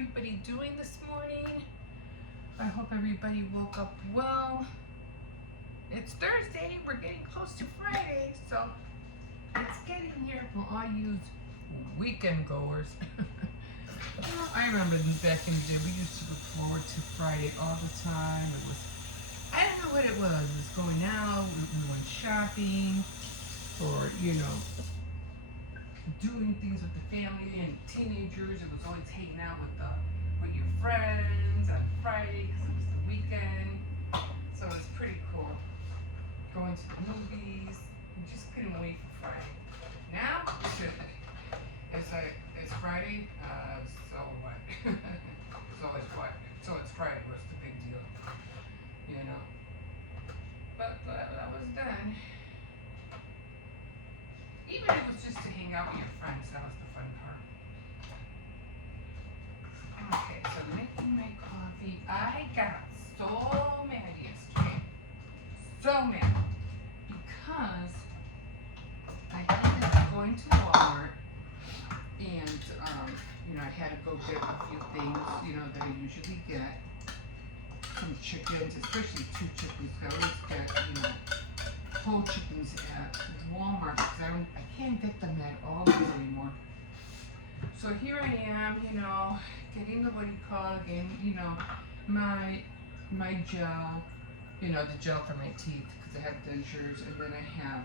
everybody doing this morning? I hope everybody woke up well. It's Thursday, we're getting close to Friday, so it's getting here for all you weekend goers. I remember back in the day, we used to look forward to Friday all the time. It was, I don't know what it was. It was going out, we went shopping, or, doing things with the family and teenagers. It was always hanging out with your friends on Friday because it was the weekend. So it was pretty cool. Going to the movies. You just couldn't wait for Friday. Now, it's Friday, so what? It's always what? So it's Friday, what's the big deal? But that was done. Even if it was just to hang out with your friends, that was the fun part. Okay, so making my coffee. I got so mad yesterday. So mad. Because I ended up going to Walmart and, I had to go get a few things, that I usually get. Some chickens, especially 2 chickens. I always get, whole chickens at Walmart because I can't get them at Aldi's anymore. So here I am, getting the getting, my gel, the gel for my teeth because I have dentures, and then I have,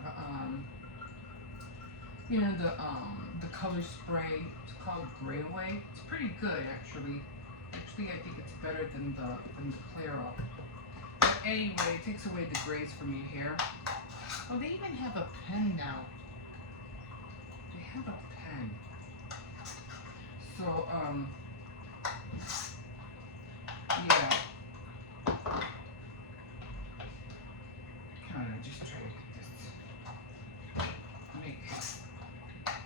the color spray. It's called Gray Away. It's pretty good actually. Actually, I think it's better than the Claro. But anyway, it takes away the grays from your hair. Oh, they even have a pen now. They have a pen. So, yeah. Come on, I just try to get this. Make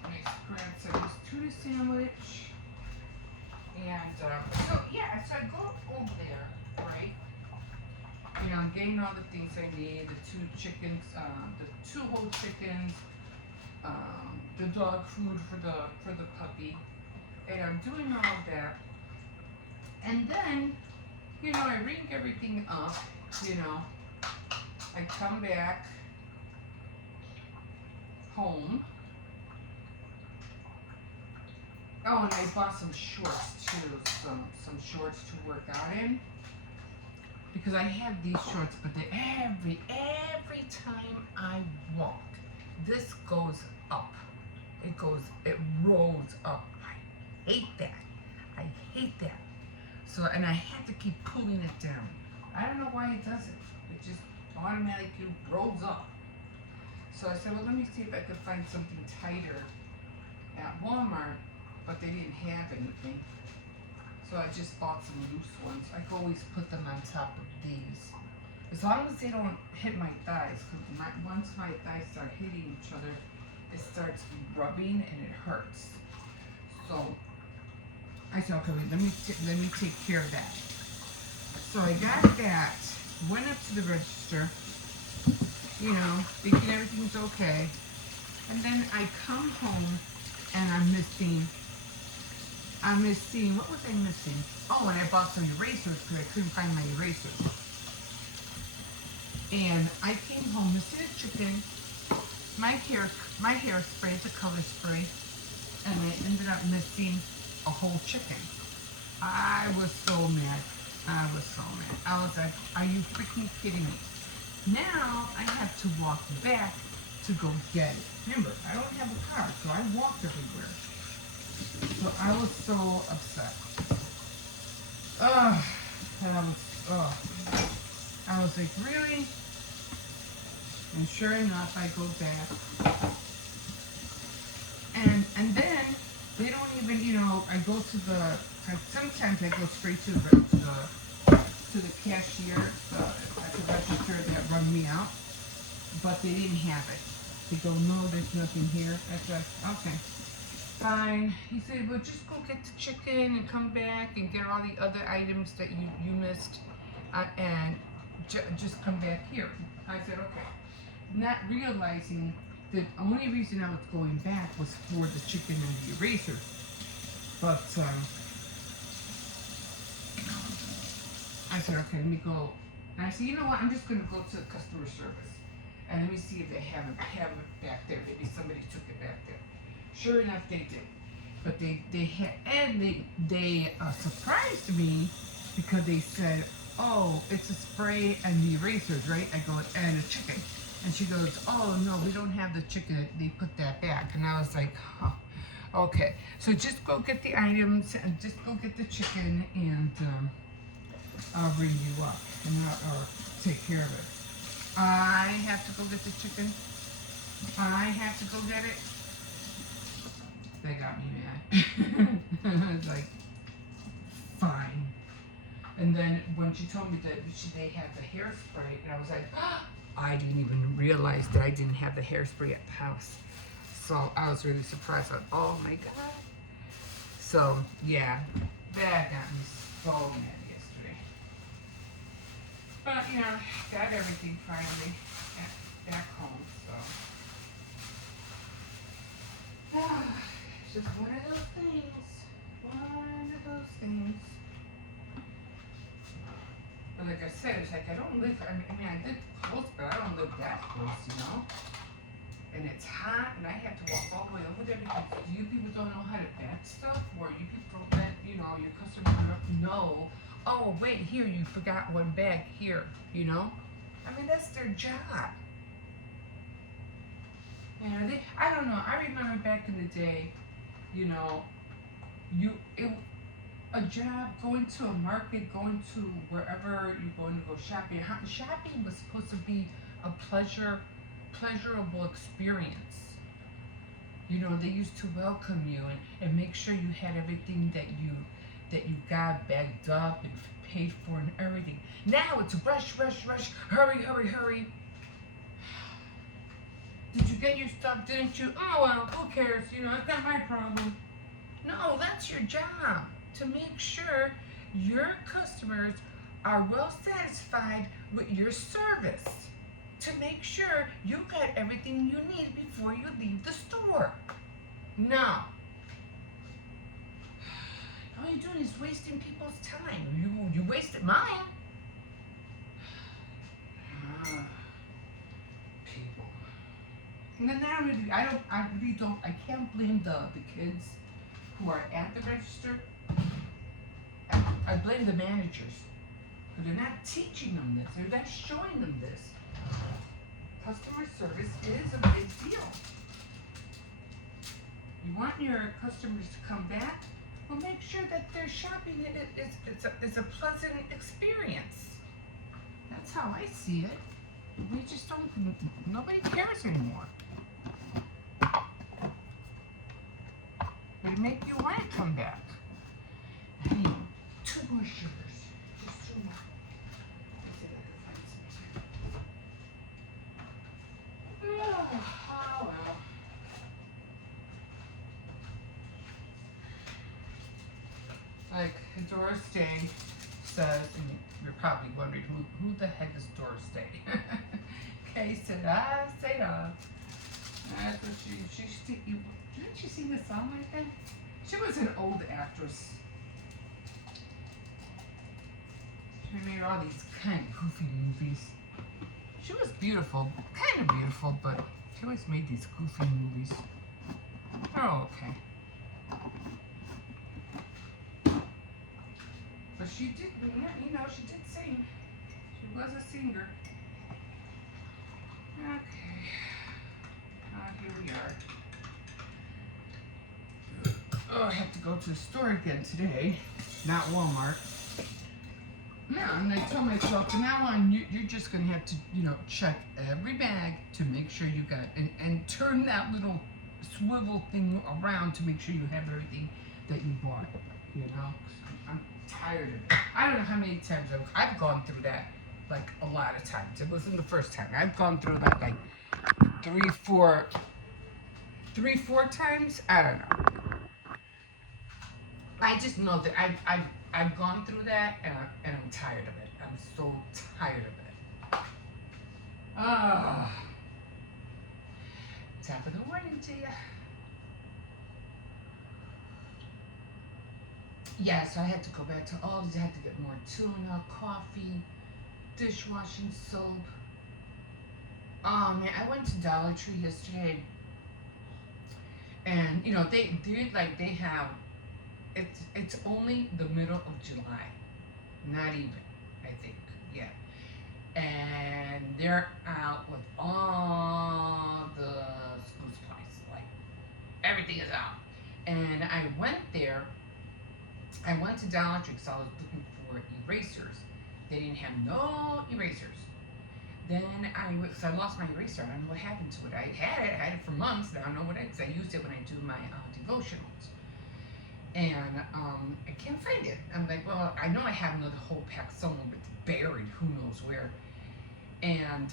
nice grandson tuna sandwich. And, so I go over there, right? I'm getting all the things I need, the 2 chickens, the 2 whole chickens, the dog food for the puppy, and I'm doing all of that. And then, I ring everything up, I come back home. Oh, and I bought some shorts too, some shorts to work out in. Because I have these shorts, but every time I walk, this goes up. It rolls up. I hate that. So, and I have to keep pulling it down. I don't know why it does it. It just automatically rolls up. So I said, well, let me see if I could find something tighter at Walmart, but they didn't have anything. So I just bought some loose ones. I can always put them on top of these. As long as they don't hit my thighs. Once my thighs start hitting each other, it starts rubbing and it hurts. So I said, okay, wait, let me take care of that. So I got that, went up to the register, thinking everything's okay. And then I come home and I'm missing, what was I missing? Oh, and I bought some erasers because I couldn't find my erasers. And I came home missing a chicken, my hairspray, the color spray, and I ended up missing a whole chicken. I was so mad. I was like, are you freaking kidding me? Now I have to walk back to go get it. Remember, I don't have a car, so I walked everywhere. So I was so upset. And I was like, really? And sure enough, I go back. And then they don't even, I go to sometimes I go straight to the cashier at the register that run me out, but they didn't have it. They go, no, there's nothing here. I said, okay. Fine. He said, well, just go get the chicken and come back and get all the other items that you missed, and just come back here. I said, okay. Not realizing the only reason I was going back was for the chicken and the eraser. But I said, okay, let me go. And I said, you know what? I'm just going to go to customer service. And let me see if they have it back there. Maybe somebody took it back there. Sure enough, they did. But they had, and they surprised me because they said, oh, it's a spray and the erasers, right? I go, and a chicken. And she goes, oh, no, we don't have the chicken. They put that back. And I was like, huh, okay. So just go get the items and just go get the chicken and I'll ring you up and I'll take care of it. I have to go get the chicken. I have to go get it. They got me mad. I was like, fine. And then when she told me that they had the hairspray, and I was like, oh, I didn't even realize that I didn't have the hairspray at the house. So I was really surprised. Like, oh my God. So yeah, that got me so mad yesterday. But you know, got everything finally back home. So it's just one of those things. One of those things. But like I said, it's like I don't live, I mean, I live close, but I don't live that close, you know? And it's hot, and I have to walk all the way over there because you people don't know how to bag stuff, or you people don't let, you know, your customers know, oh, wait, here, you forgot one bag here, you know? I mean, that's their job. You know, I don't know, I remember back in the day, you know, a job, going to a market, going to wherever you're going to go shopping. Shopping was supposed to be a pleasurable experience. You know, they used to welcome you and make sure you had everything that you got bagged up and paid for and everything. Now it's rush, hurry. Did you get your stuff? Didn't you? Oh well, who cares? You know, it's not my problem. No, that's your job. To make sure your customers are well satisfied with your service. To make sure you got everything you need before you leave the store. No. All you're doing is wasting people's time. You wasted mine. People. And then I can't blame the kids who are at the register. I blame the managers, because they're not teaching them this, they're not showing them this. Customer service is a big deal. You want your customers to come back? Well, make sure that their shopping is a pleasant experience. That's how I see it. We just don't, nobody cares anymore. They make you want to come back. I need 2 more sugars. Just 2 more. Let's see if I can find some. Oh, well. Like Doris Day says, and you're probably wondering who the heck is Doris Day? Okay, said I say that's what didn't she sing a song like that? She was an old actress. She made all these kind of goofy movies. She was beautiful, kind of beautiful, but she always made these goofy movies. Oh, okay. But she did, you know, she did sing. She was a singer. Okay. Here we are. Oh, I have to go to the store again today, not Walmart. Yeah, and I told myself from now on, you're just going to have to, you know, check every bag to make sure you got, and turn that little swivel thing around to make sure you have everything that you bought, you know. I'm tired of it. I don't know how many times I've gone through that, like a lot of times. It wasn't the first time. I've gone through that like 3-4 times. I don't know. I just know that I've gone through that and I'm tired of it. I'm so tired of it. Top of the morning to you. Yeah, so I had to go back to Aldi's. I had to get more tuna, coffee, dishwashing soap. Oh man, I went to Dollar Tree yesterday, and they have it's only the middle of July, not even, I think, yeah, and they're out with all the school supplies, like everything is out, and I went to Dollar Tree because I was looking for erasers. They didn't have no erasers. Then because I lost my eraser. I don't know what happened to it. I had it for months. I don't know what because I used it when I do my devotionals. And I can't find it. I'm like, well, I know I have another whole pack somewhere, but it's buried, who knows where. And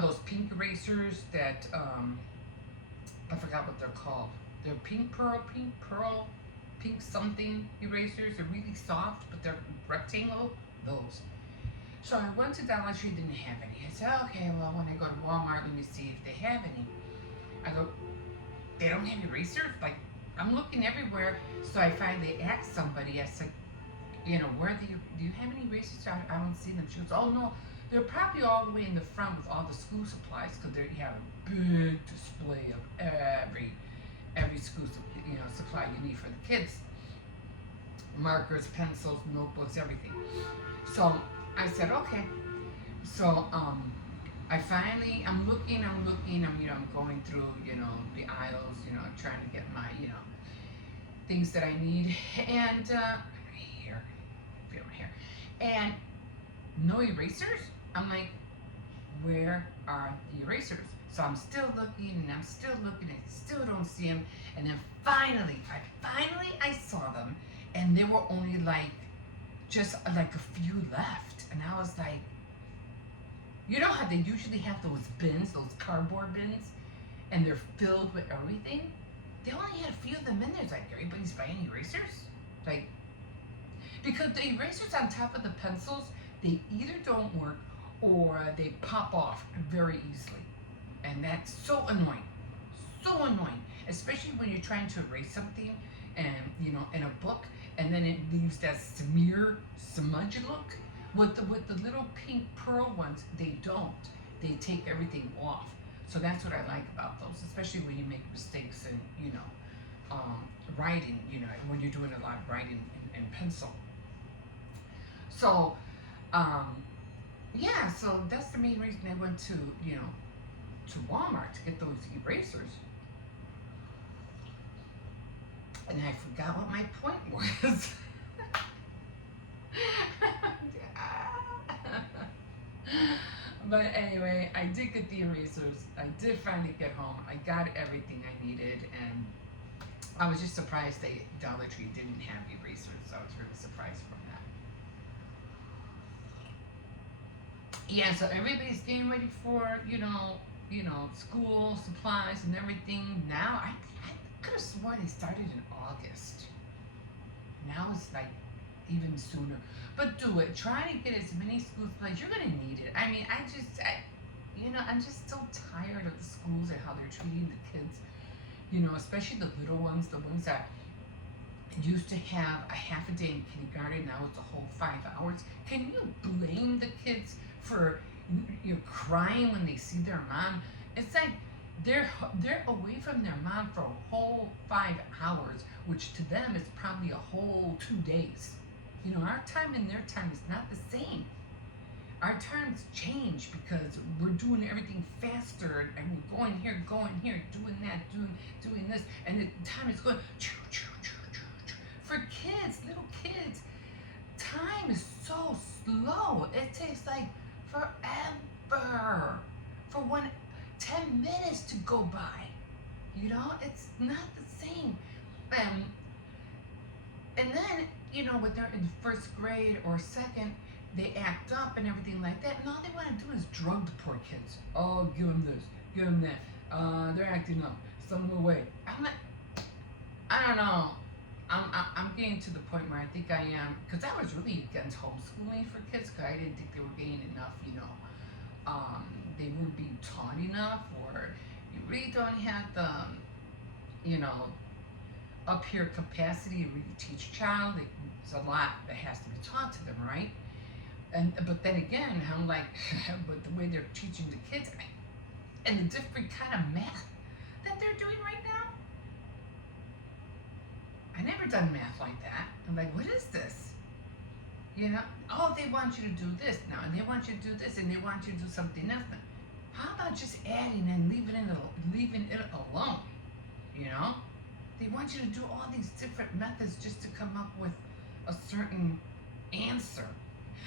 those pink erasers that I forgot what they're called. They're pink pearl, pink something erasers. They're really soft, but they're rectangle. Those. So I went to Dollar Tree, didn't have any. I said, okay, well, when I go to Walmart, let me see if they have any. I go, they don't have erasers? Like, I'm looking everywhere. So I finally asked somebody, I said, do you have any erasers? I don't see them. She goes, oh, no, they're probably all the way in the front with all the school supplies because they have a big display of every school supply you need for the kids. Markers, pencils, notebooks, everything. So I said, okay. So I'm looking, I'm going through, the aisles, trying to get my, things that I need. And here, feel my hair. And no erasers. I'm like, where are the erasers? So I'm still looking and I'm still looking and still don't see them. And then finally I saw them, and there were only just like a few left. And I was like, you know how they usually have those bins, those cardboard bins, and they're filled with everything? They only had a few of them in there. It's like, everybody's buying erasers? Like, because the erasers on top of the pencils, they either don't work or they pop off very easily. And that's so annoying. So annoying. Especially when you're trying to erase something and, in a book, and then it leaves that smudge look. With the little pink pearl ones, they don't. They take everything off. So that's what I like about those, especially when you make mistakes and writing. When you're doing a lot of writing in pencil. So yeah, so that's the main reason I went to Walmart to get those erasers. And I forgot what my point was. But anyway, I did get the erasers. I did finally get home. I got everything I needed, and I was just surprised Dollar Tree didn't have erasers. I was really surprised from that. Yeah, so everybody's getting ready for school supplies and everything. Now I could have sworn they started in August. Now it's like even sooner. But do it. Try to get as many school supplies. You're gonna need it. I mean, I'm just so tired of the schools and how they're treating the kids. Especially the little ones, the ones that used to have a half a day in kindergarten. Now it's a whole 5 hours. Can you blame the kids for crying when they see their mom? It's like they're away from their mom for a whole 5 hours, which to them is probably a whole 2 days. Our time and their time is not the same. Our times change because we're doing everything faster, and we're going here, doing that, doing this, and the time is going. For kids, little kids, time is so slow. It takes like forever for 10 minutes to go by. It's not the same. And then, when they're in first grade or second, they act up and everything like that. And all they want to do is drug the poor kids. Oh, give them this, give them that. They're acting up. Send them away. I don't know. I'm getting to the point where I think I am, because I was really against homeschooling for kids, because I didn't think they were getting enough, they weren't being taught enough, or you really don't have the, up here capacity to teach a child. There's a lot that has to be taught to them, right? But then again, I'm like, but the way they're teaching the kids and the different kind of math that they're doing right now, I never done math like that. I'm like, what is this? You know, oh, they want you to do this now, and they want you to do this, and they want you to do something else. How about just adding and leaving it alone? You know, they want you to do all these different methods just to come up with a certain answer.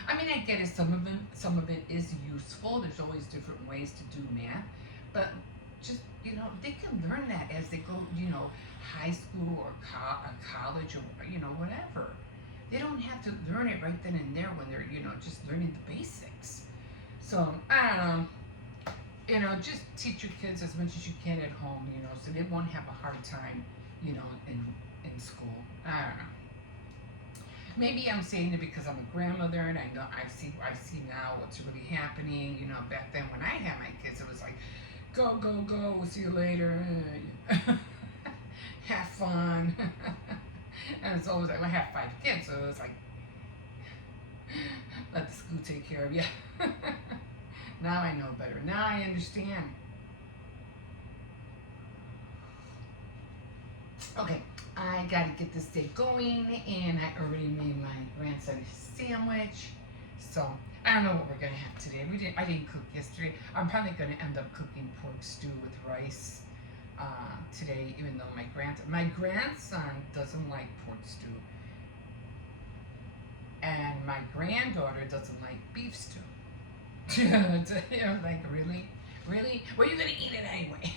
I mean, I get it. Some of it is useful. There's always different ways to do math, but just, you know, they can learn that as they go. You know, high school or college or, you know, whatever. They don't have to learn it right then and there when they're, you know, just learning the basics. So I don't know. You know, just teach your kids as much as you can at home, you know, so they won't have a hard time, you know, in school. I don't know. Maybe I'm saying it because I'm a grandmother and I know I see now what's really happening. You know, back then when I had my kids, it was like, go, go, go, see you later. Have fun. And it's always like, I have 5 kids, so it's like, let the school take care of you. Now I know better. Now I understand. Okay, I gotta get this day going, and I already made my grandson a sandwich. So I don't know what we're gonna have today. I didn't cook yesterday. I'm probably gonna end up cooking pork stew with rice today, even though my grandson doesn't like pork stew, and my granddaughter doesn't like beef stew. You know, like, really? Well, you're gonna eat it anyway.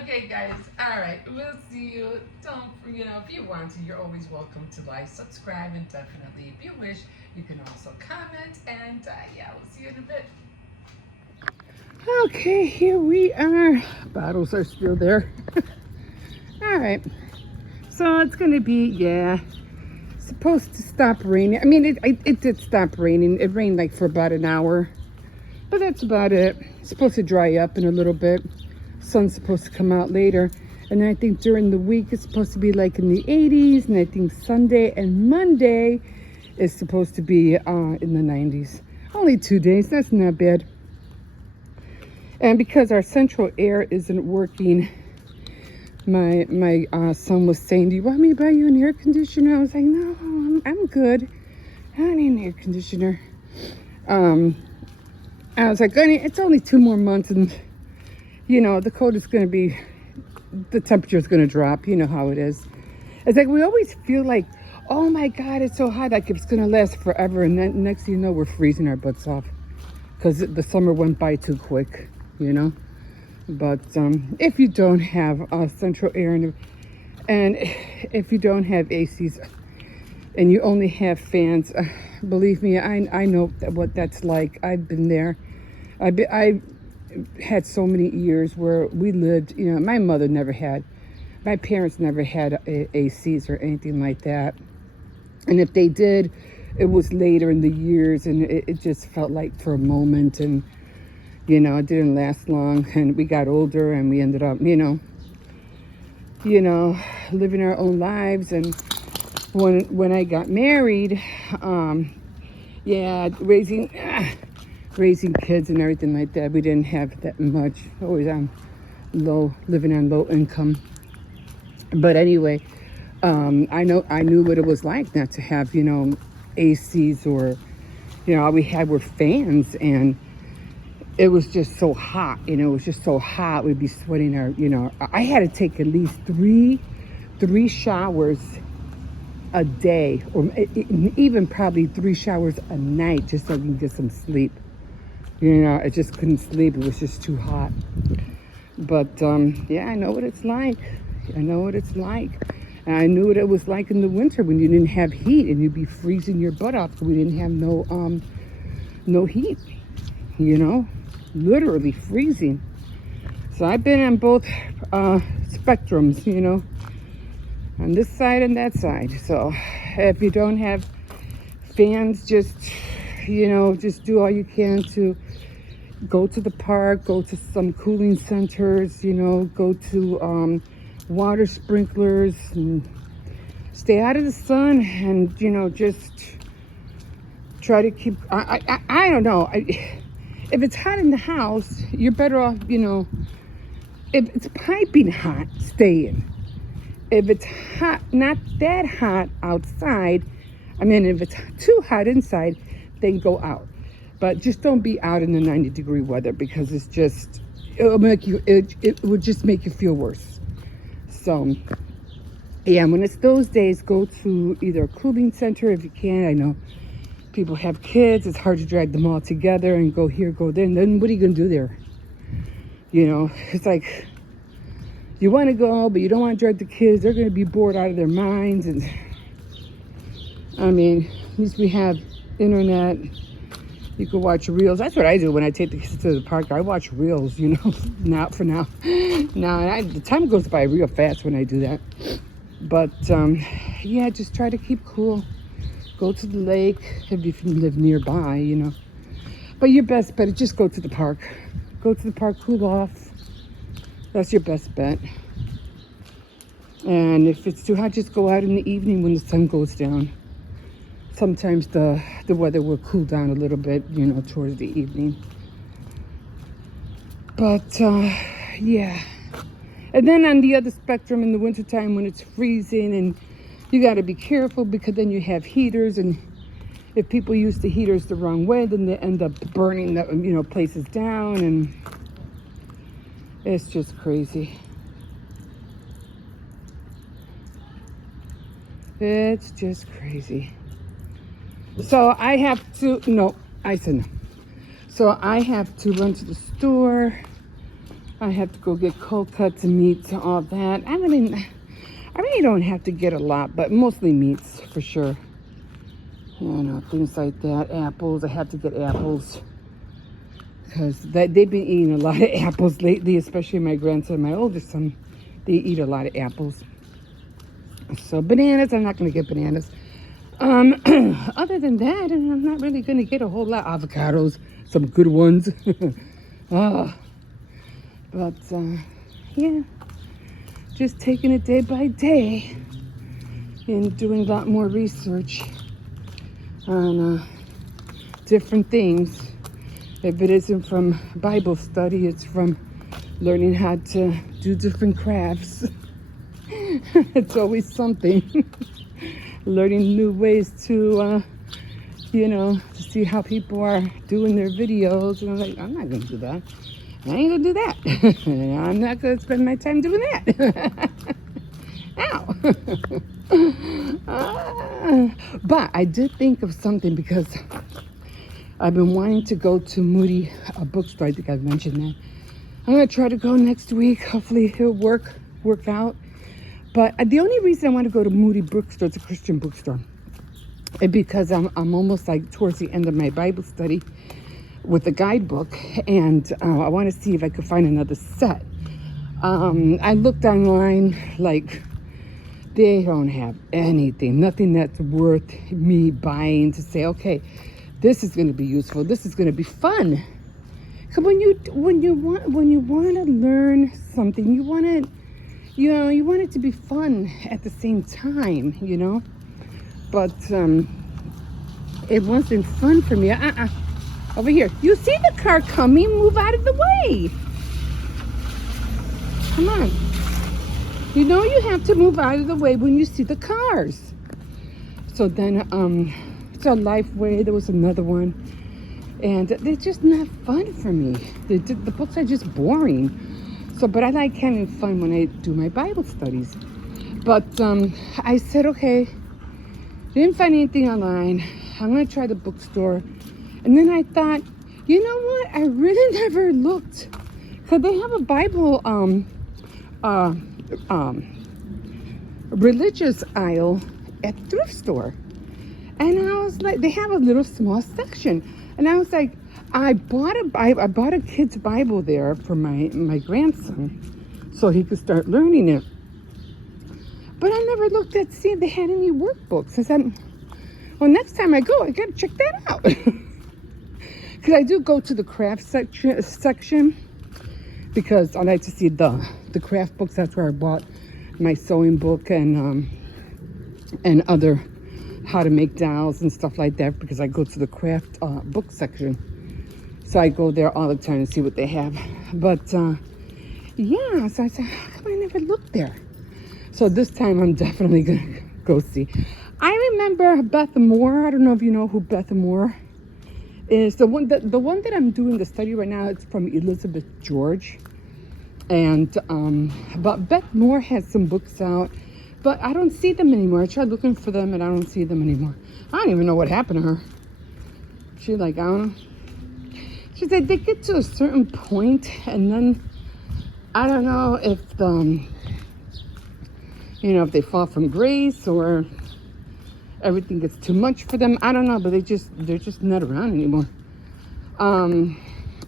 Okay, guys. All right, we'll see you. Don't, you know, if you want to, you're always welcome to like, subscribe, and definitely, if you wish, you can also comment. And yeah, we'll see you in a bit. Okay, here we are. Bottles are still there. All right. So it's gonna be, yeah, supposed to stop raining. I mean, it did stop raining. It rained like for about an hour, but that's about it. It's supposed to dry up in a little bit. Sun's supposed to come out later, and I think during the week it's supposed to be like in the 80s, and I think Sunday and Monday is supposed to be in the 90s. Only 2 days. That's not bad. And because our central air isn't working, my son was saying, do you want me to buy you an air conditioner? I was like, no, I'm good. I don't need an air conditioner. I was like, it's only 2 more months, and you know, the cold is going to be, the temperature is going to drop. You know how it is. It's like we always feel like, oh my God, it's so hot, like it's going to last forever. And then next thing you know, we're freezing our butts off because the summer went by too quick, you know. But if you don't have central air and if you don't have ACs and you only have fans, believe me, I know what that's like. I've been there. I had so many years where we lived, you know, my parents never had ACs or anything like that. And if they did, it was later in the years, and it just felt like for a moment, and, you know, it didn't last long, and we got older, and we ended up, you know, living our own lives. And when I got married, yeah, raising kids and everything like that, we didn't have that much. Always living on low income. But anyway, I knew what it was like not to have, you know, ACs, or, you know, all we had were fans, and it was just so hot. You know, it was just so hot. We'd be sweating our, you know, I had to take at least three showers a day, or even probably 3 showers a night, just so I can get some sleep. You know, I just couldn't sleep. It was just too hot. But yeah, I know what it's like. And I knew what it was like in the winter when you didn't have heat and you'd be freezing your butt off. We didn't have no heat, you know, literally freezing. So I've been on both spectrums, you know, on this side and that side. So if you don't have fans, just, you know, just do all you can to, go to the park, go to some cooling centers, go to water sprinklers, and stay out of the sun, and just try to keep. I don't know. If it's hot in the house, you're better off. If it's piping hot, stay in. If it's hot, not that hot outside, if it's too hot inside, then go out. But just don't be out in the 90-degree weather, because it'll make you, it will just make you feel worse. So, yeah, when it's those days, go to either a cooling center if you can. I know people have kids. It's hard to drag them all together and go here, go there. And then what are you going to do there? It's like, you want to go, but you don't want to drag the kids. They're going to be bored out of their minds. And at least we have internet. You can watch reels. That's what I do when I take the kids to the park. I watch reels, not for now. Now, the time goes by real fast when I do that. But, yeah, just try to keep cool. Go to the lake if you live nearby, But your best bet is just go to the park. Go to the park, cool off. That's your best bet. And if it's too hot, just go out in the evening when the sun goes down. Sometimes the weather will cool down a little bit, towards the evening. But, yeah. And then on the other spectrum, in the wintertime when it's freezing, and you got to be careful, because then you have heaters, and if people use the heaters the wrong way, then they end up burning the, places down, and it's just crazy. It's just crazy. So I have to, no, I said no. So I have to run to the store. I have to go get cold cuts and meats and all that. I really don't have to get a lot, but mostly meats for sure. Things like that. Apples, I have to get apples, because they've been eating a lot of apples lately, especially my grandson, my oldest son. They eat a lot of apples. So bananas, I'm not going to get bananas. Other than that, I'm not really going to get a whole lot. Avocados, some good ones. But yeah, just taking it day by day and doing a lot more research on different things. If it isn't from Bible study, it's from learning how to do different crafts. It's always something. Learning new ways to, to see how people are doing their videos. And I'm like, I'm not going to do that. I ain't going to do that. I'm not going to spend my time doing that. Ow. But I did think of something, because I've been wanting to go to Moody bookstore. I think I've mentioned that. I'm going to try to go next week. Hopefully it'll work out. But the only reason I want to go to Moody bookstore, it's a Christian bookstore, is because I'm almost like towards the end of my Bible study with the guidebook, and I want to see if I could find another set. I looked online, like, they don't have anything, nothing that's worth me buying to say, okay, this is going to be useful, this is going to be fun. Because when you want to learn something, you want it to be fun at the same time, But it wasn't fun for me. Over here. You see the car coming? Move out of the way. Come on. You have to move out of the way when you see the cars. So then, so Lifeway, there was another one. And they're just not fun for me. The books are just boring. So, but I like having fun when I do my Bible studies. But I said, okay, didn't find anything online. I'm going to try the bookstore. And then I thought, you know what? I really never looked. Because they have a Bible religious aisle at thrift store. And I was like, they have a little small section. And I was like, I bought a kid's Bible there for my grandson, so he could start learning it. But I never looked at see if they had any workbooks. I said, well, next time I go, I gotta check that out. because I do go to the craft section because I like to see the craft books. That's where I bought my sewing book and other how to make dolls and stuff like that, because I go to the craft book section. So I go there all the time and see what they have. But yeah, so I said, how come I never looked there? So this time I'm definitely gonna go see. I remember Beth Moore. I don't know if you know who Beth Moore is. The one that I'm doing the study right now, it's from Elizabeth George. And but Beth Moore has some books out, but I don't see them anymore. I tried looking for them and I don't see them anymore. I don't even know what happened to her. She like, I don't know. She said they get to a certain point and then I don't know if if they fall from grace or everything gets too much for them. I don't know, but they're just not around anymore.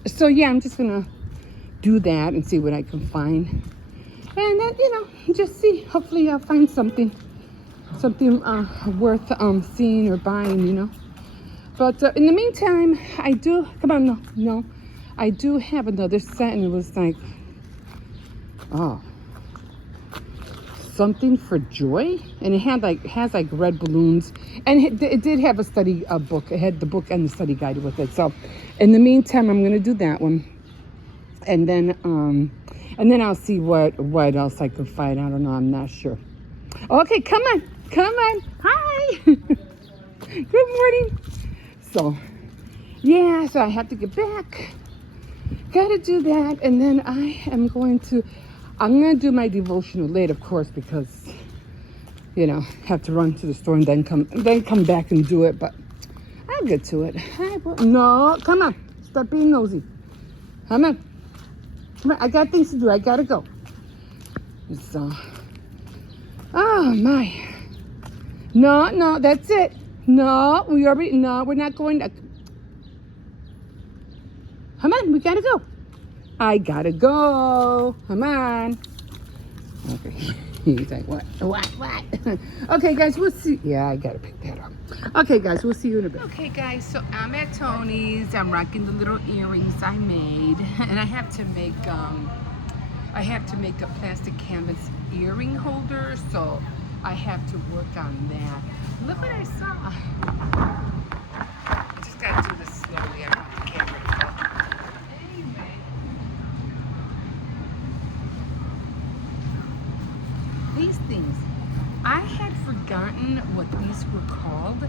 So yeah, I'm just gonna do that and see what I can find, and then just see. Hopefully, I'll find something worth seeing or buying. But in the meantime, I do. Come on, no, I do have another set, and it was like, oh, something for joy, and it has like red balloons, and it did have a study book. It had the book and the study guide with it. So in the meantime, I'm gonna do that one, and then I'll see what else I can find. I don't know, I'm not sure. Okay, come on, hi. Good morning. So yeah, so I have to get back, gotta do that, and then I'm gonna do my devotional late, of course, because have to run to the store and then come back and do it. But I'll get to it. No, come on, stop being nosy. Come on, I got things to do. I gotta go. So, oh my. No, that's it. No, we're not going to. Come on, we gotta go. I gotta go. Come on. Okay. He's like, what? Okay, guys, we'll see. Yeah, I gotta pick that up. Okay, guys, we'll see you in a bit. Okay, guys, so I'm at Tony's. I'm rocking the little earrings I made, and I have to make a plastic canvas earring holder, so I have to work on that. Look what I saw. I just gotta do this slowly. I want the camera to go. These things, I had forgotten what these were called,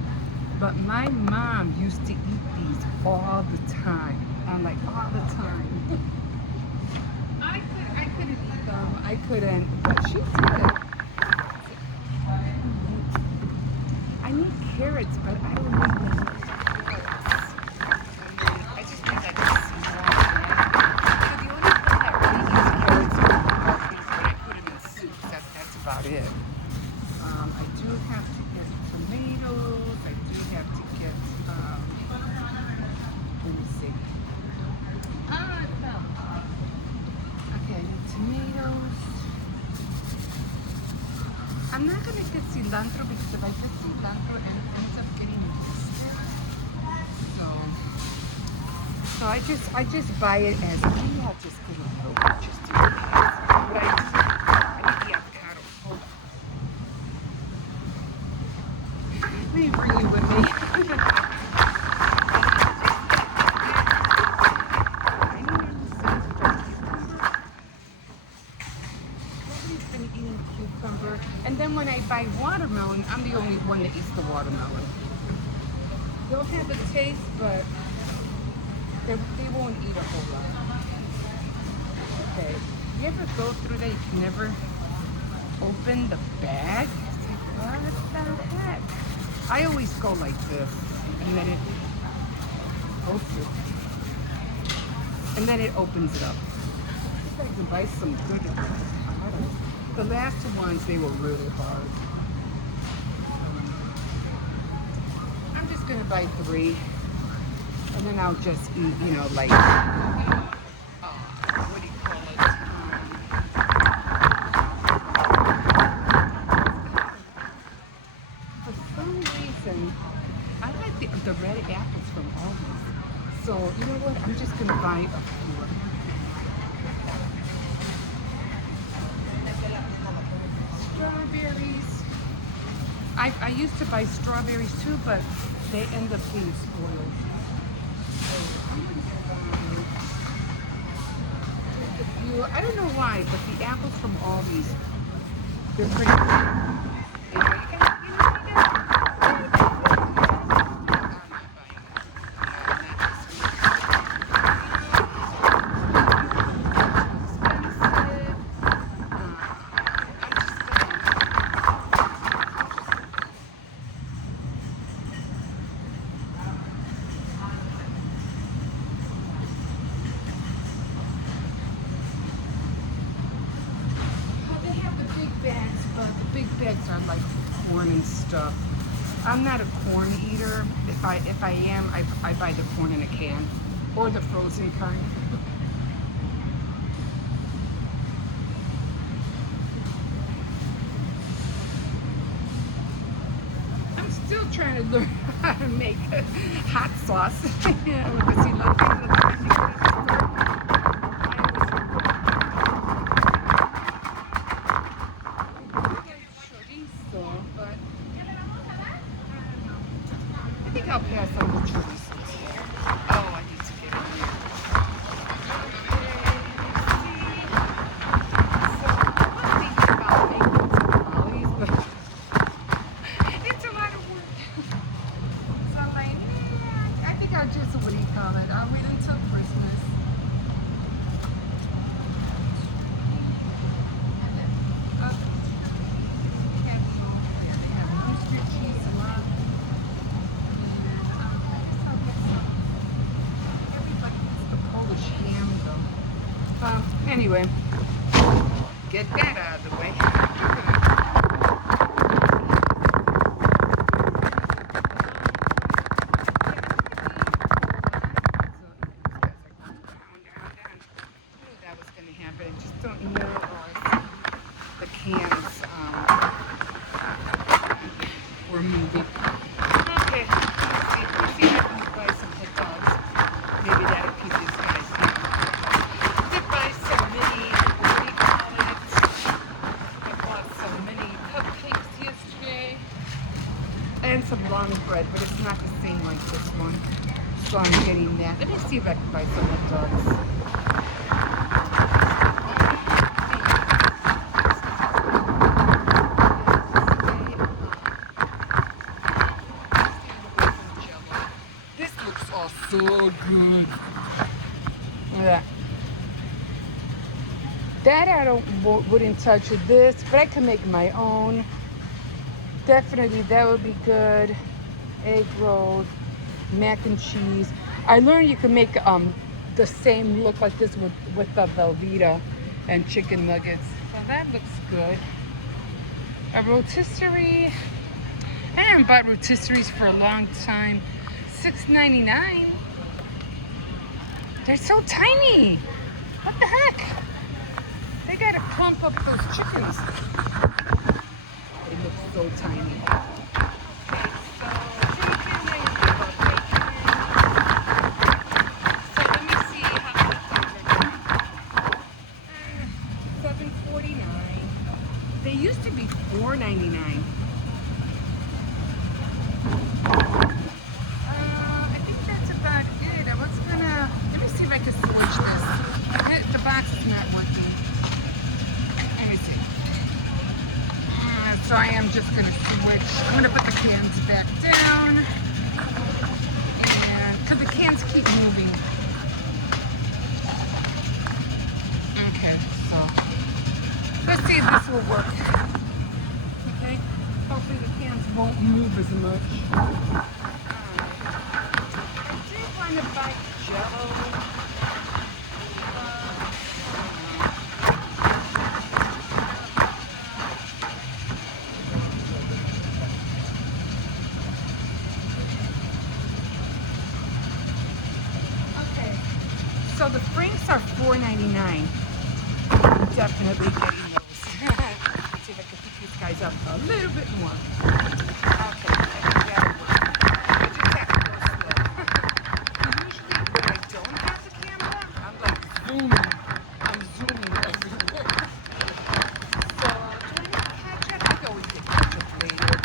but my mom used to eat these all the time. I'm like, all the time. I couldn't eat them. I couldn't, but she did. I need carrots, but I don't need them. I just need like a small bag. The only thing that really eats carrots is when I put them in soup. That's about it. I do have to get tomatoes. I do have to get, let me see. Okay, I need tomatoes. I'm not going to get cilantro because if I get cilantro, it ends up getting twisted. So I just buy it as, maybe I'll just get a little bit just in case. But I need the avocado. Hold on. Let me bring you with me. Nobody's been eating cucumber. And then when I buy watermelon, I'm the only one that eats the watermelon. They'll have the taste, but they won't eat a whole lot. Okay. You ever go through that? You can never open the bag? It's like, what the heck? I always go like this, and then it opens. And then it opens it up. I think I can buy some good avocados. The last ones, they were really hard. I'm just gonna buy 3, and then I'll just eat, like, what do you call it? For some reason, I like the red apples from Aldi's. So, I used to buy strawberries too, but they end up being spoiled. So I'm gonna get a few. I don't know why, but the apples from Aldi's, they're pretty good. You know, you can, they have the big bags, but the big bags are like corn and stuff. I'm not a corn eater. If I am, I buy the corn in a can or the frozen kind. I'm still trying to learn how to make hot sauce. Yeah, because you love chorizo, but I think I'll pass on the chorizo. Oh, I need to get it here. So I'm thinking about making tamales, but it's a lot of work. So I'm like, I think I'll just, what do you call it? I'll wait until Christmas. And then, capsule. Yeah, they have Worcester cheese salami. Everybody eats the Polish ham, though. Anyway, get that out of the way. Knew that was going to happen. I just don't know the cans were moving. Okay, let's see if I can buy some hot dogs. Maybe that'll keep these guys here. I did buy some mini, what do you call it? I bought some mini cupcakes yesterday. And some long bread, but it's not the same like this one. So I'm getting that. Let me see if I can buy some hot dogs. This looks all so good. Yeah. That I wouldn't touch with this, but I can make my own. Definitely that would be good. Egg rolls, mac and cheese. I learned you can make the same look like this with the Velveeta and chicken nuggets. So that looks good. A rotisserie. I haven't bought rotisseries for a long time. $6.99. They're so tiny. What the heck? They gotta plump up those chickens. They look so tiny. Okay, so bacon, I give up bacon. So let me see how much they're doing. $7.49. They used to be $4.99. I think that's about it. I was gonna, let me see if I can switch this. The box is not working. Let me see. So I am just gonna switch. I'm gonna put the cans back down. And, cause the cans keep moving. Okay, so let's see if this will work. Okay, hopefully the cans won't move as much. I did want to buy Jello. Okay, so the Franks are $4.99. I'm definitely getting those. Let's see if I can pick these guys up a little bit more. Okay, I think that'll work. I just have to go slow. Usually when I don't have the camera, I'm like zooming. I'm zooming everywhere. So do I need ketchup? I can always get ketchup later.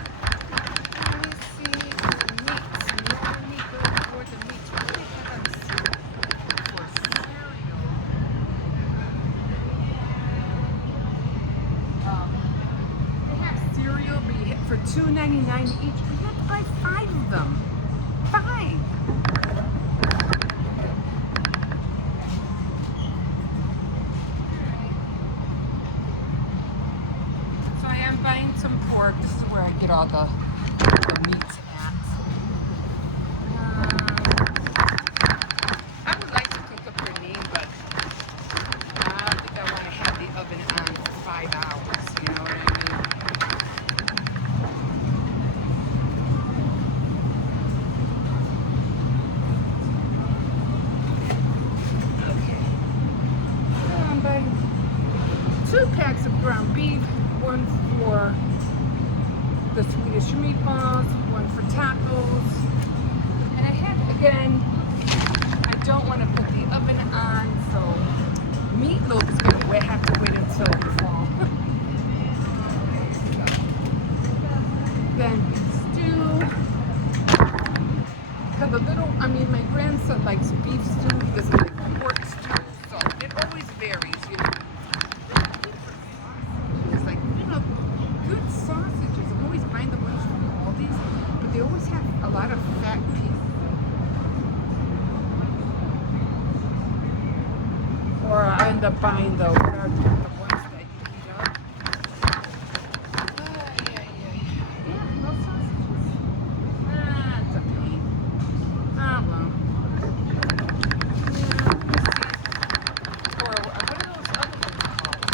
for $2.99 each. I had to buy 5 of them. 5. So I am buying some pork. This is where I get all the meats at. I would like to cook up for me, but I don't think I want to have the oven on for 5 hours. You know what I mean? Okay. So I'm buying 2 packs of ground beef, one for the Swedish meatballs, one for tacos. And I have, again, I don't want to put the oven on, so meatloaf is going to have to wait until fall. Then beef stew. Because my grandson likes beef stew, he doesn't like pork stew, so it always varies, you know. It's like, good sausages. I'm always buying the ones from Aldi's, but they always have a lot of fat pieces. Or I end up buying the ones that you heat up. Yeah, no sausages. It's a pain. Well. Yeah, let's see. Or what are those other ones called?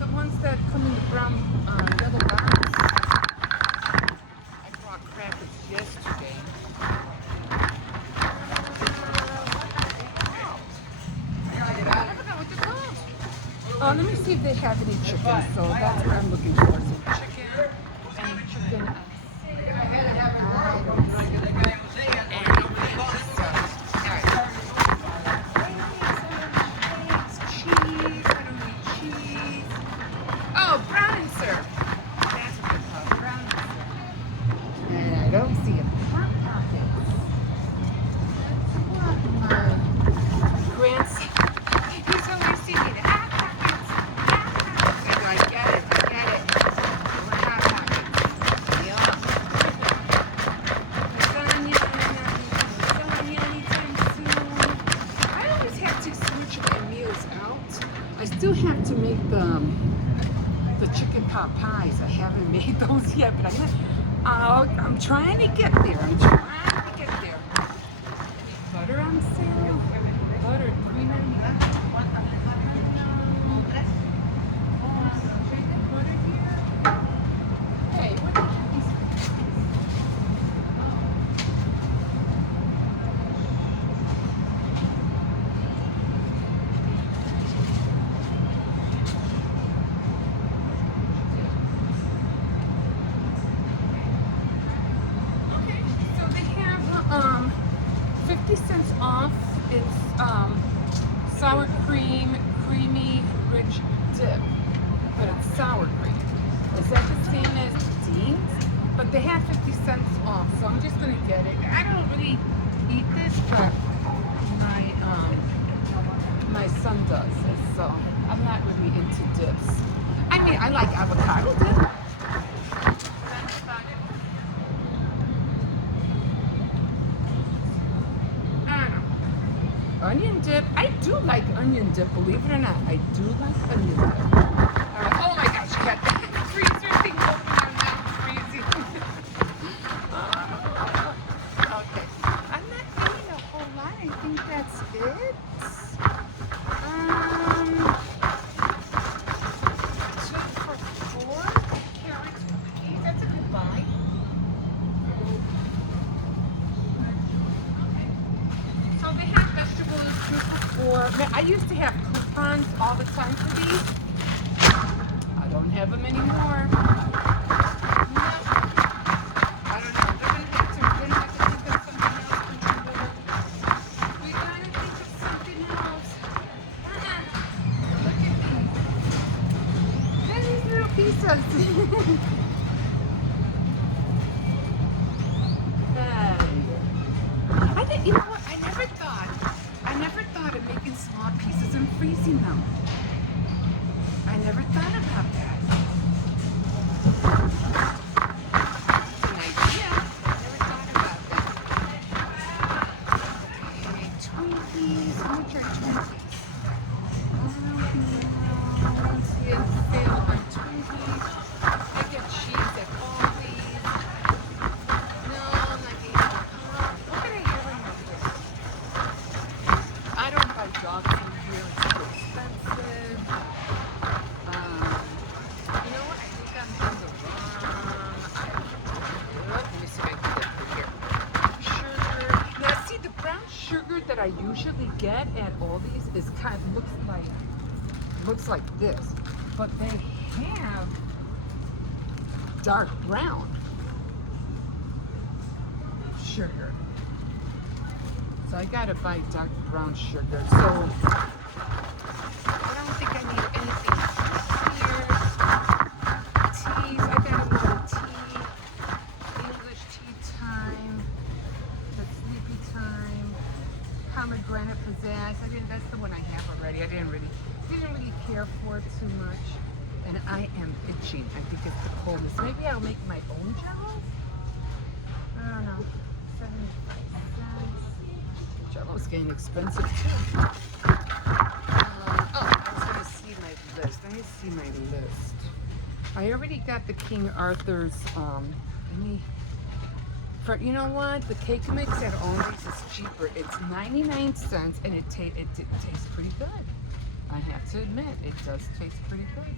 The ones that come in the brown yellow box. I brought crackers yesterday. I forgot what they're called. Let me see if they have any chicken. So that's what I'm looking for. Some chicken and chicken. I don't see any. Cheese. I don't need cheese. Oh, brown and serve. That's what they're called. Brown and serve. And I don't see a hot pockets. That's what my grandson. He's always singing hot pockets. Hot pockets. I get it. We're hot pockets. Yeah. Lasagna anytime soon. I always have to switch my meals out. I still have to make the chicken pot pies. I haven't made those yet, but I'm trying to get there. Butter on sale. Butter $3.99. Should I get butter here? Hey, what do you have these? Okay, so they have 50 cents off. It's sour cream, creamy, rich dip, but it's sour cream. Is that the same as Dean's? But they have 50 cents off, so I'm just gonna get it. I don't really eat this, but my son does, so I'm not really into dips. I mean, I like avocado dip. That's about it. I don't know. Onion dip. I do like onion dip, believe it or not. I do like onion dip. Oh my gosh, you got the freezer thing open. I'm not freezing. Okay. I'm not eating a whole lot. I think that's it. 2 for $4. Carrots and peas. That's a good buy. So they have vegetables 2 for $4. I used to have coupons all the time for these. I don't have them anymore. No. I don't know. They're gonna have to think of something else. We gotta think of something else. Look at these. Look at these little pizzas. You know what? I never thought of making small pieces and freezing them. usually get at Aldi's is kind of looks like this, but they have dark brown sugar. So I gotta buy dark brown sugar. So I don't think I need anything here. Teas, I got a little tea. English tea time. The sleepy time. Pomegranate pizzazz. That's the one I have already. I didn't really care for it too much. And I am itching. I think it's the coldness. Maybe I'll make my own jello? I don't know. 75 cents. Jello's getting expensive too. I was gonna see my list. Let me see my list. I already got the King Arthur's, you know what? The cake mix at Aldi's is cheaper. It's 99 cents and it tastes pretty good. I have to admit, it does taste pretty good.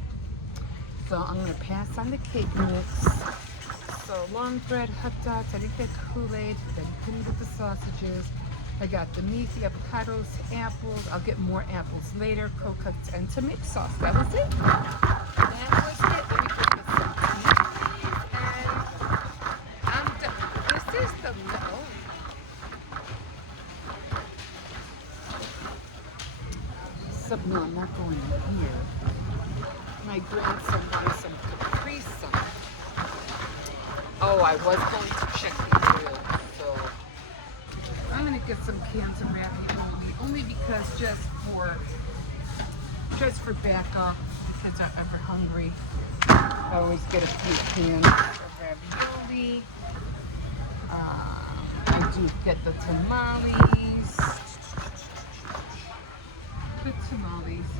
So I'm gonna pass on the cake mix. So long bread, hot dogs, I didn't get Kool-Aid, then couldn't get the sausages. I got the meat, the avocados, apples. I'll get more apples later, coconuts, and tomato sauce. That was it. That was it. Let me put this some tea. And I'm done. This is the little. No, I'm not going in here. My grandson wanted some Capri Sun. Oh, I was going to check the oil, so I'm gonna get some cans of ravioli, only because just for backup, kids are ever hungry. I always get a few cans of ravioli. I do get the tamales. The tamales.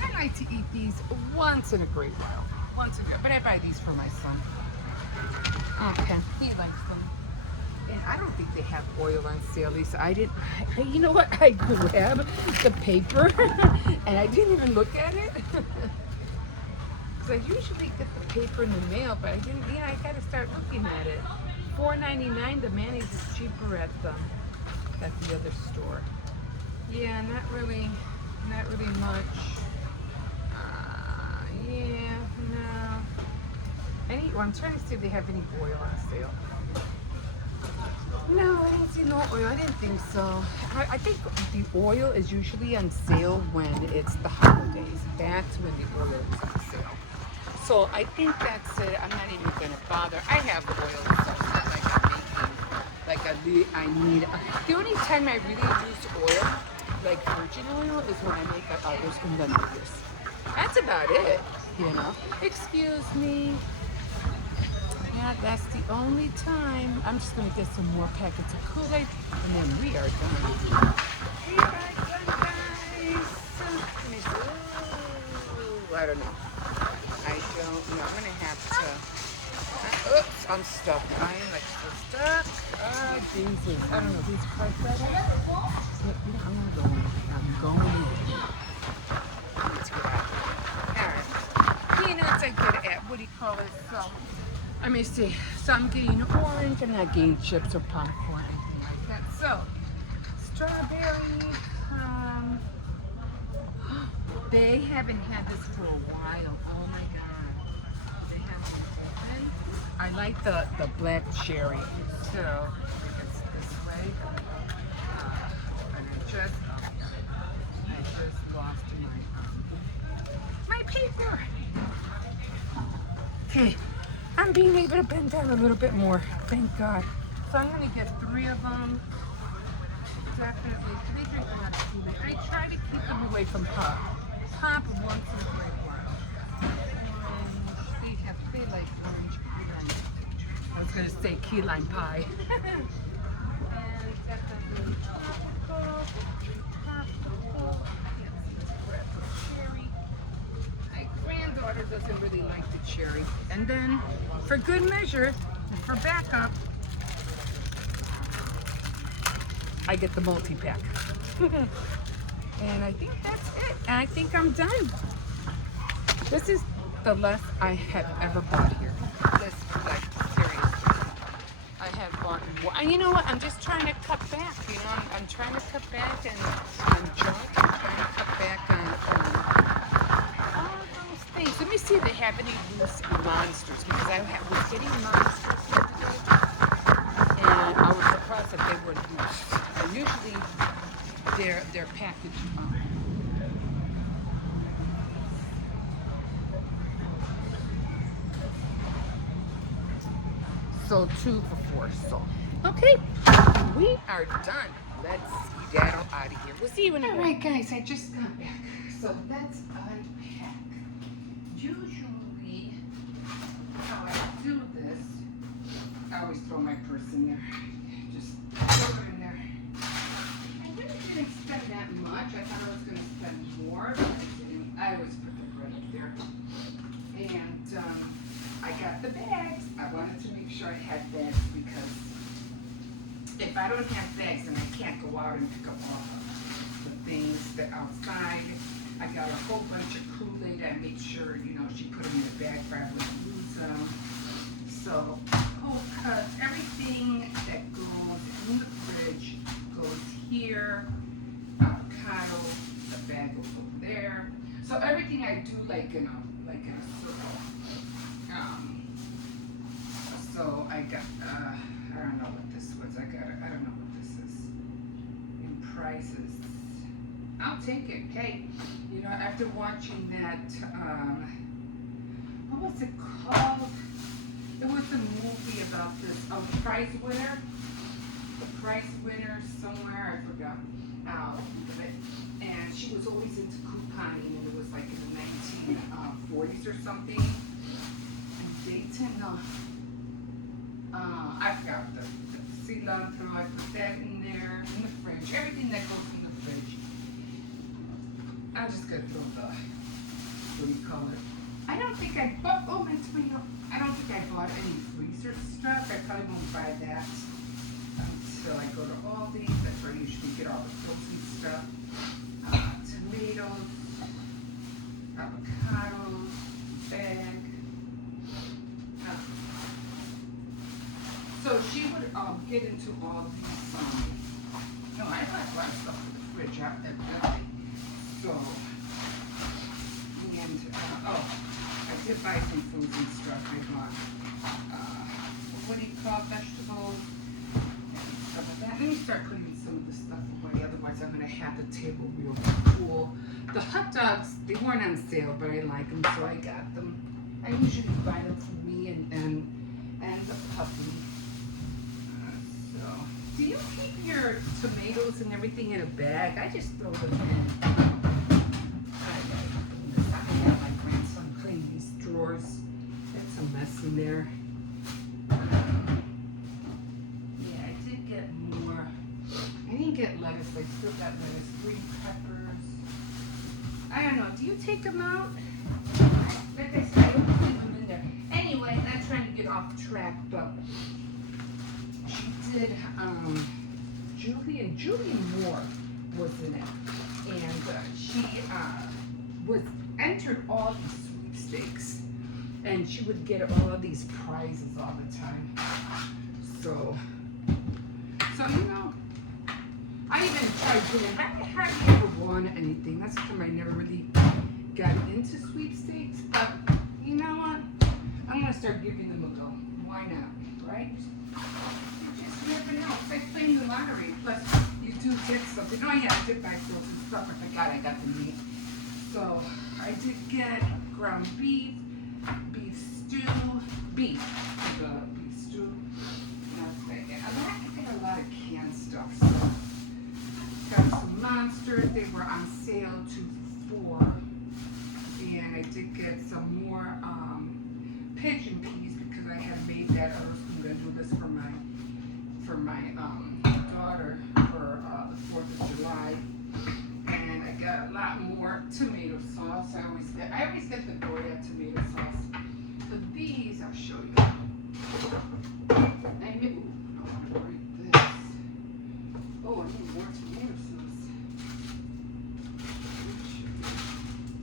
I like to eat these once in a great while. But I buy these for my son. Okay, he likes them. And I don't think they have oil on sale, Lisa. You know what? I grabbed the paper and I didn't even look at it. Because I usually get the paper in the mail, but I didn't, I gotta start looking at it. $4.99, the mayonnaise is cheaper at the other store. Yeah, not really much. Yeah, no. I'm trying to see if they have any oil on sale. No, I didn't see no oil. I didn't think so. I think the oil is usually on sale when it's the holidays. That's when the oil is on sale. So I think that's it. I'm not even going to bother. I have the oil, so it's not like I'm making, I need. The only time I really use oil, like virgin oil, is when I make others conventos. That's about it, Excuse me. Yeah, that's the only time. I'm just going to get some more packets of Kool-Aid, and then we are done. We are done, guys. I don't know. I'm going to have to... oops, I'm stuck. I am so stuck. Oh, Jesus. I don't know. These price better? I'm going in. Let's get out. All right. Peanuts I get at, what do you call it? So, let me see. So I'm getting orange. I'm not getting chips or popcorn, anything like that. So, strawberry. They haven't had this for a while. Oh my God. They haven't opened. I like the black cherry. So, it's this way. And I just lost my paper. Okay. I'm being able to bend down a little bit more. Thank God. So I'm going to get 3 of them. Definitely. They drink a lot of Kool-Aid. I try to keep them away from pop. Pop once in a great while. They like orange key lime. I was going to say key lime pie. And definitely tropical. Cherry. My granddaughter doesn't really like the cherry. And then, for good measure, for backup, I get the multi-pack. And I think that's it. And I think I'm done. This is the less I have ever bought here. This, seriously. I have bought And you know what? I'm just trying to cut back. You know, I'm trying to cut back on junk. I'm trying to cut back on all those things. Let me see if they have any loose monsters because was getting monsters yesterday, and I was surprised that they were loose. Usually, they're packaged. So 2 for $4. So okay, we are done. Let's skedaddle out of here. We'll see you in a minute. All right, guys, I just got back. So let's unpack. Usually, how I do this, I always throw my purse in there. Just throw it in there. I really didn't spend that much. I thought I was going to spend more, but I didn't. I always put the bread up there. And I got the bags. I wanted to make sure I had bags because if I don't have bags, then I can't go out and pick up all the things that outside. I got a whole bunch of Kool-Aid. I made sure, you know, she put them in the bag where I wouldn't lose them. So, cold cuts, everything that goes in the fridge goes here. Avocado, the bag goes over there. So everything I do like in a circle. So I got, I don't know what this was. I don't know what this is. In prices. I'll take it. Hey, you know, after watching that, what was it called? There was a movie about this, Prize Winner. The Prize Winner somewhere, I forgot. And she was always into couponing, and it was like in the 1940s or something. Dayton, no. I forgot the cilantro. I put that in there, in the fridge. Everything that goes in the fridge. I'm just gonna throw the, what do you call it? I don't think I bought, oh my tomato. I don't think I bought any freezer stuff. I probably won't buy that until I go to Aldi. That's where I usually get all the frozen stuff. Tomatoes, avocados, bag. So she would get into all these, no, I like a lot of stuff in the fridge, evidently. So, and, I did buy some frozen stuff. I bought, what do you call vegetables and stuff like that. Let me start putting some of this stuff away, otherwise I'm going to have the table real full. The hot dogs, they weren't on sale, but I like them, so I got them. I usually buy them for me and the puppy. Do you keep your tomatoes and everything in a bag? I just throw them in. I have my grandson clean these drawers. That's a mess in there. Yeah, I did get more. I didn't get lettuce. I still got lettuce. Green peppers. I don't know. Do you take them out? Like I said, I don't leave them in there. Anyway, not trying to get off track, but did Julie Moore was in it, and she was entered all these sweepstakes, and she would get all of these prizes all the time. So you know, I even tried doing. I hardly ever won anything. That's because I never really got into sweepstakes. But you know what? I'm gonna start giving them a go. Why not? Right? You never know. It's like playing the lottery. Plus, you do get something. Oh yeah, I did buy frozen stuff. I forgot I got the meat. So I did get ground beef, beef stew, beef stew. I get a lot of canned stuff. So got some monsters. They were on sale 2 for $4. And I did get some more pigeon peas because I had made that. I was going to do this for my daughter for the 4th of July, and I got a lot more tomato sauce. I always get the Goya tomato sauce. So these I'll show you. I need this. Oh, I need more tomato sauce.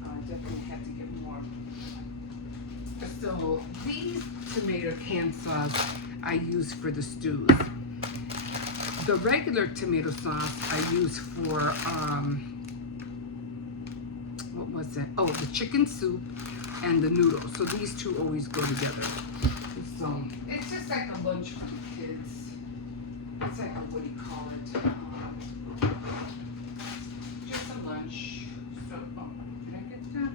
I definitely have to get more. So these tomato can sauce I use for the stews. The regular tomato sauce I use for, what was it? Oh, the chicken soup and the noodles. So these two always go together. So it's just like a lunch for the kids. It's like a, what do you call it? Just a lunch. So, oh, did I get that?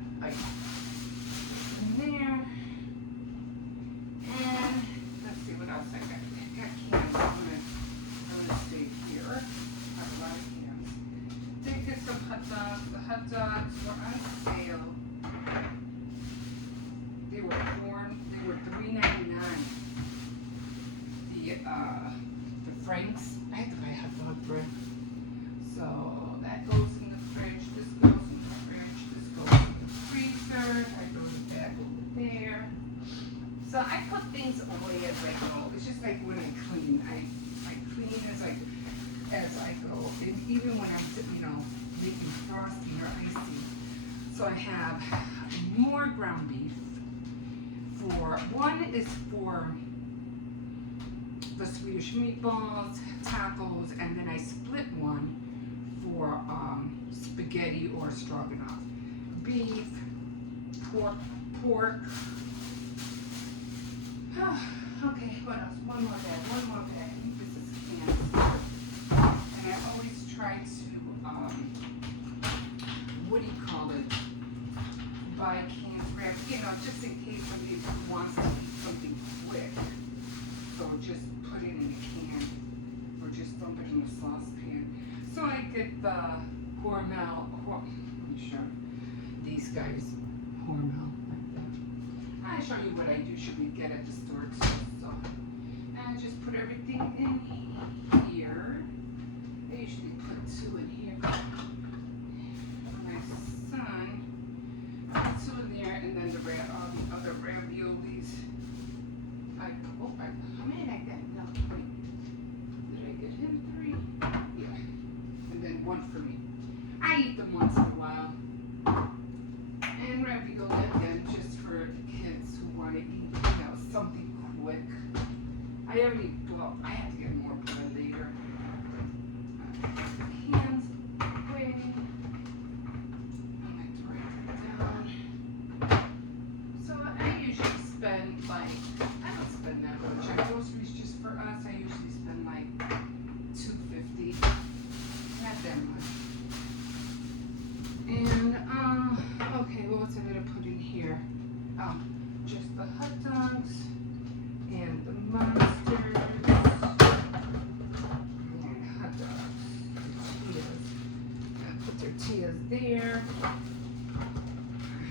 In there. And let's see what else I got. I got cans. I'm gonna stay here. Have a lot of cans. Then get some hot dogs. The hot dogs were on sale. They were $3.99. The Franks. I had to buy hot dog bread. So that goes in the fridge. This goes in the fridge. This goes in the freezer. I throw the bag over there. So I put things away as I go. It's just like when I clean. I clean as I go. And even when I'm, making frosting or icing. So I have more ground beef. One is for the Swedish meatballs, tacos, and then I split one for spaghetti or stroganoff. Beef, pork. Okay, what else? One more bag. I think this is cans. And I always try to, buy cans, grab, just in case somebody wants to eat something quick. So just put it in a can or just dump it in a saucepan. So I get the Hormel, I'm sure these guys, Hormel, like that. I show you what I usually get at the store too. So I just put everything in here. I usually put 2 in here. My son, put 2 in there, and then all the other raviolis. How many did I get? No, wait. Did I get him 3? Yeah. And then 1 for me. I eat them once in a while. And ravioli again, just for kids who want to eat, something quick. I have to get more bread later. Hands away. I'm going to write it down. So I usually spend I don't spend that much on groceries just for us. I usually spend like $2.50. Not that much. And okay, what else am I gonna put in here? Just the hot dogs and the monsters and hot dogs, tortillas. Gonna put tortillas there.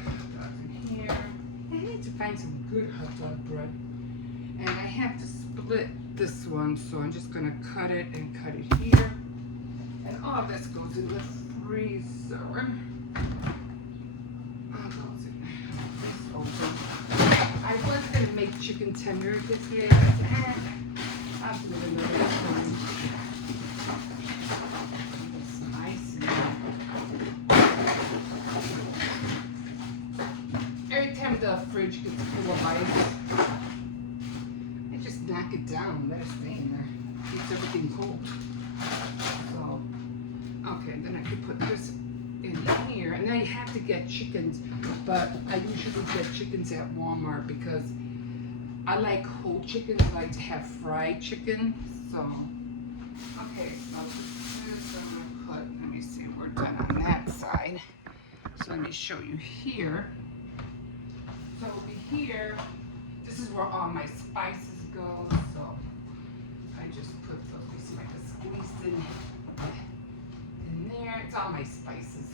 Hot dogs in here. I need to find some good hot dog bread. And I have to split this one, so I'm just gonna cut it and cut it here. And all this goes in the freezer. I was gonna make chicken tenders this day. I'll do it another time. It's nice. Every time the fridge gets full of ice, I just knock it down, let it stay in there. Keeps everything cold. So, okay, then I could put this in here, and I have to get chickens, but I usually get chickens at Walmart because I like whole chickens. I like to have fried chicken. So, okay, so this I'm gonna put. Let me see, we're done on that side. So let me show you here. So over here, this is where all my spices go. So I just put those. You see, I can squeeze in there. It's all my spices.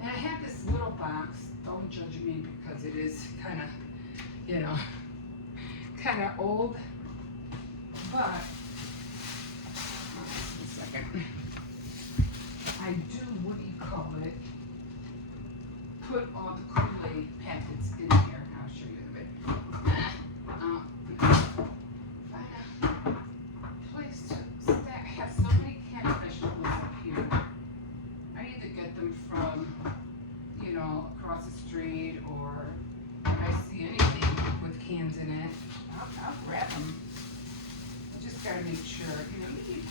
And I have this little box. Don't judge me because it is kind of, kind of old. But, just a second. I do, what do you call it? Put all the Kool-Aid packets in here. I'll show you in a bit. Place to stack. Has so many canned vegetables up here. I either get them from, across the street, or if I see anything with cans in it, I'll grab them. I just gotta make sure, you need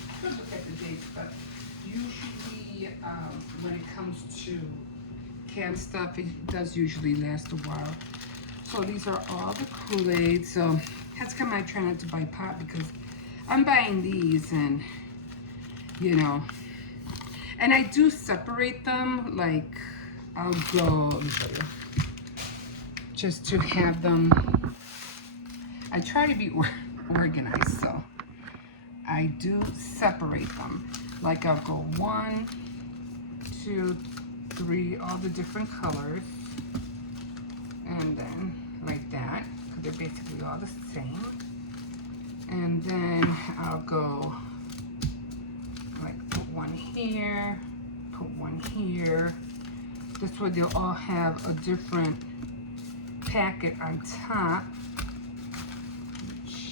when it comes to canned stuff, it does usually last a while. So these are all the Kool-Aid. So that's come I try not to buy pot because I'm buying these and, you know, and I do separate them. Like I'll go, let me show you, just to have them. I try to be organized, so I do separate them. Like I'll go 1, 2, 3, all the different colors, and then like that, because they're basically all the same. And then I'll go like put one here, put one here. This way they'll all have a different packet on top.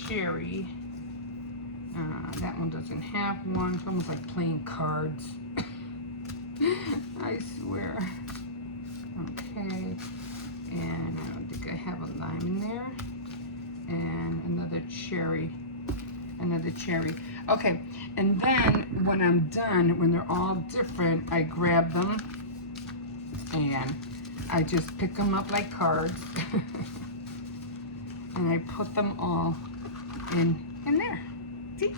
Cherry. That one doesn't have one. It's almost like playing cards. I swear. Okay. And I don't think I have a lime in there. And another cherry. Another cherry. Okay. And then when I'm done, when they're all different, I grab them and I just pick them up like cards. And I put them all in there. See?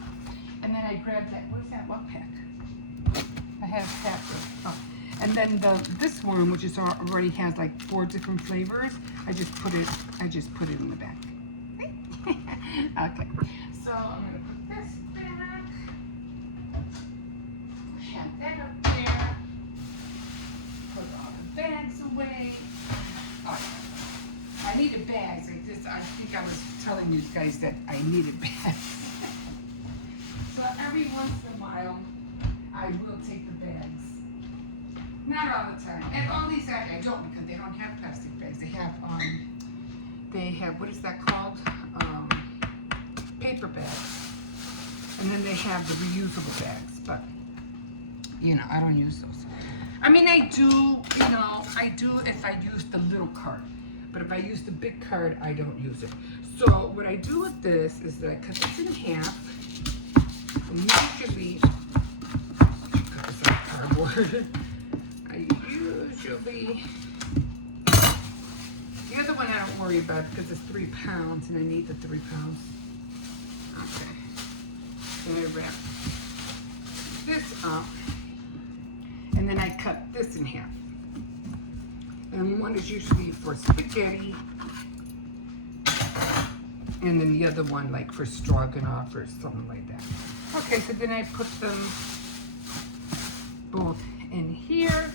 And then I grab that, where's that one pack? I have that. Oh. And then this one, which is already has like 4 different flavors, I just put it in the back. Okay. So I'm gonna put this back. Have that up there. Put all the bags away. Oh, I needed bags like this. I think I was telling you guys that I needed bags. So every once in a while, I will take the bags. Not all the time. And all these I don't, because they don't have plastic bags. They have what is that called? Paper bags. And then they have the reusable bags. But you know, I don't use those. I mean, I do. You know, I do if I use the little cart. But if I use the big card, I don't use it. So what I do with this is that I cut this in half. And usually, cut this out of cardboard. I usually, the other one I don't worry about because it's 3 pounds and I need the 3 pounds. Okay. Then I wrap this up. And then I cut this in half. And one is usually for spaghetti, and then the other one like for stroganoff or something like that. Okay, so then I put them both in here.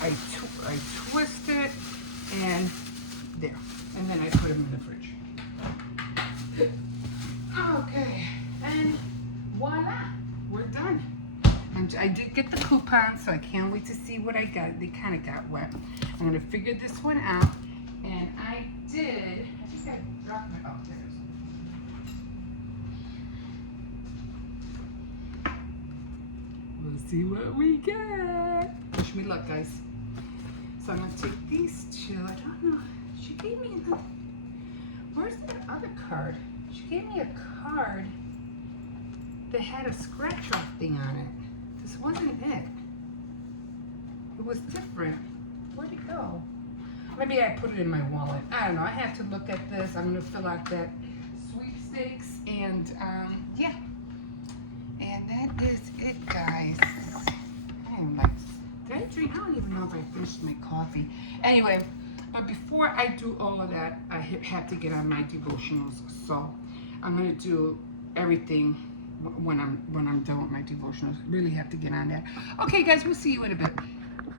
I twist it, and there. And then I put them in the fridge. Okay, and voila, we're done. And I did get the coupon, so I can't wait to see what I got. They kind of got wet. I'm gonna figure this one out. And I think I dropped my, oh, there it is. We'll see what we get. Wish me luck, guys. So I'm gonna take these 2. I don't know, she gave me another, where's that other card? She gave me a card that had a scratch off thing on it. This wasn't it. It was different. Where'd it go? Maybe I put it in my wallet. I don't know. I have to look at this. I'm going to fill out that sweepstakes. And, yeah. And that is it, guys. I am like, did I drink? I don't even know if I finished my coffee. Anyway, but before I do all of that, I have to get on my devotionals. So I'm going to do everything when I'm done with my devotionals. Really have to get on that. Okay, guys, we'll see you in a bit.